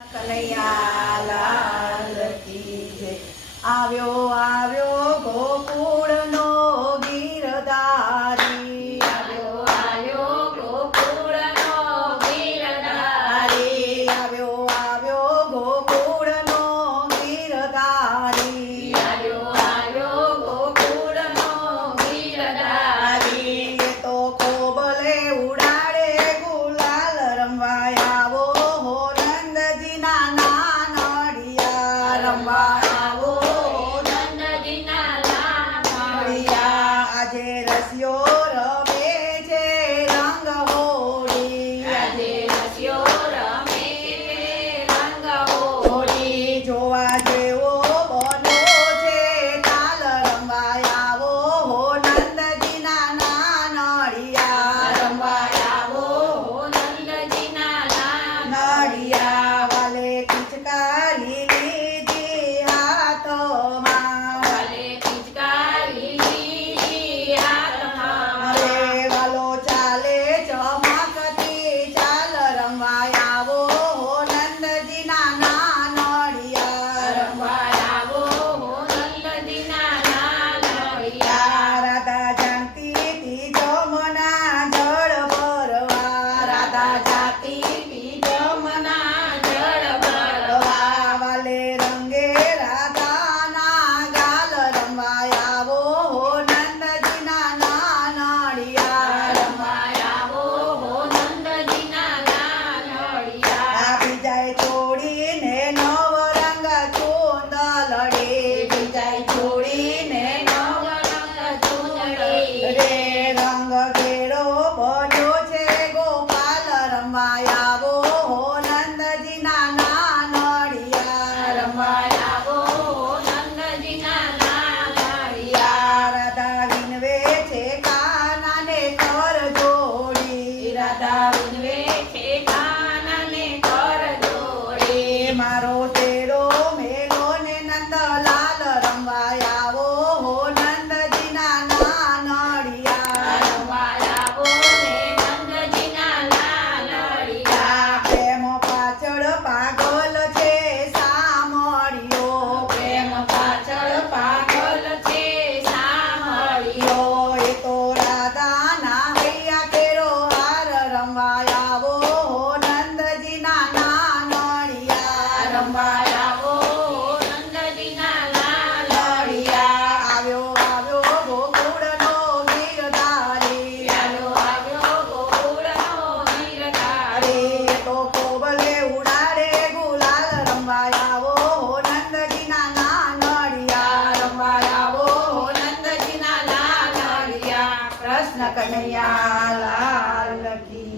કનૈયા લાલ કી જય। આવ્યો આવ્યો ગોકુળનો ગીરધારી, આવ્યો આવ્યો ગોકુળનો ગીરધારી, આવ્યો આવ્યો ગોકુળનો ગીરધારી, આવ્યો આવ્યો ગોકુળનો ગીરધારી। એ તો કોબલે ઉડાડે ગુલાલ રમવા આવો હો નંદજીના નાનડિયા રમવા આવો નંદજીના નાનડિયા। આજે રસિયો રમે છે રંગ હોળી, આજે રસિયો રમે છે રંગ હોળી। જોવા જેવો બનો છે તાલ રમવા આવો હો નંદજીના નાનડિયા રમવા આવો નંદજીના નડિયા વાલે પિચકારી લીધી હાથમાં, વાલે પિચકારી લીધી હાથમાં। અરે વાલો ચાલે ચમકતી ચાલ રમવા આવો હો નંદજીના નાનડિયા રમવા આવો નંદજીના નાનડિયા। રાધા જાતી તી જમના જળ ભરવા, રાધા જાતી તી જમના જળ ભરવા। વાલે રંગે રાધાના ગાલ રમવા આવો હો નંદજીના નાનડિયા રમવા આવો નંદજીના નાનડિયા। આપી જાય છોડીને નવ રંગ ચૂંદલડે, બીજાય છોડીને નવ રંગ ચૂંદડી। રે રંગ ઘેરો બન્યો છે ગોપાલ રમવા આવો હો નંદજીના નાનડિયા રમવા આવો નંદજીના નાનડિયા। રાધા વિનવે છે કાનાને કર જોડી, રાધા વિનવે છે કાનને કર જોડી। મારો તેરો મેલો ને નંદલાલ રમવા આવો હો નંદજીના નાનડિયા રમવા આવો નંદજીના નાનડિયા। પ્રેમ પાછળ પાગલ છે સામળિયો, પ્રેમ પાછળ પાગલ છે સામળિયો। એ તો રાધાના હૈયા કેરો હાર રમવા આવો હો નંદજીના નાનડિયા રમવા આવો નંદજીના નડિયા નાનડિયા। આવ્યો આવ્યો ગોકુળનો ગીરધારી, આવ્યો આવ્યો ગોકુળનો ગીરધારી। અરે તો કોબલે ઉડાડે ગુલાલ રમવા આવો હો નંદજીના નાનડિયા રમવા આવો હો નંદજીના નાનડિયા। કૃષ્ણ કનૈયા લાલ કી